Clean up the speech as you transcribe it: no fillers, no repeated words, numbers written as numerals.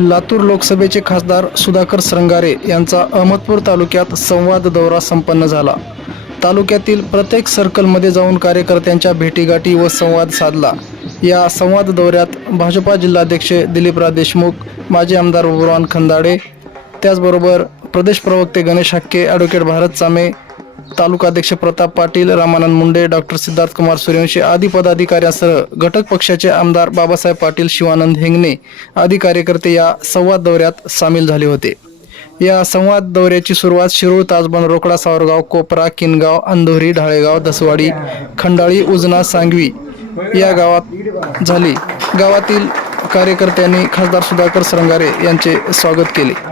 लातूर लोकसभेचे खासदार सुधाकर श्रंगारे यांचा अहमदपूर तालुक्यात संवाद दौरा संपन्न झाला। तालुक्यातील प्रत्येक सर्कलमध्ये जाऊन कार्यकर्त्यांच्या भेटीगाठी व संवाद साधला। या संवाद दौऱ्यात भाजपा जिल्हाध्यक्ष दिलीपराव देशमुख, माजी आमदार बुरहान खंदाडे, त्याचबरोबर प्रदेश प्रवक्ते गणेश हक्के, ॲडव्होकेट भारत चामे, तालुकाध्यक्ष प्रताप पाटील, रामानंद मुंडे, डॉक्टर सिद्धार्थ कुमार सूर्यवंशी आदी पदाधिकाऱ्यांसह घटक पक्षाचे आमदार बाबासाहेब पाटील, शिवानंद हेंगणे आदी कार्यकर्ते या संवाद दौऱ्यात सामील झाले होते। या संवाद दौऱ्याची सुरुवात शिरूर, ताजबंद, रोकडा, सावरगाव, कोपरा, किनगाव, अंधोरी, ढाळेगाव, दसवाडी, खंडाळी, उजना, सांगवी या गावात झाली। गावातील कार्यकर्त्यांनी खासदार सुधाकर श्रंगारे यांचे स्वागत केले।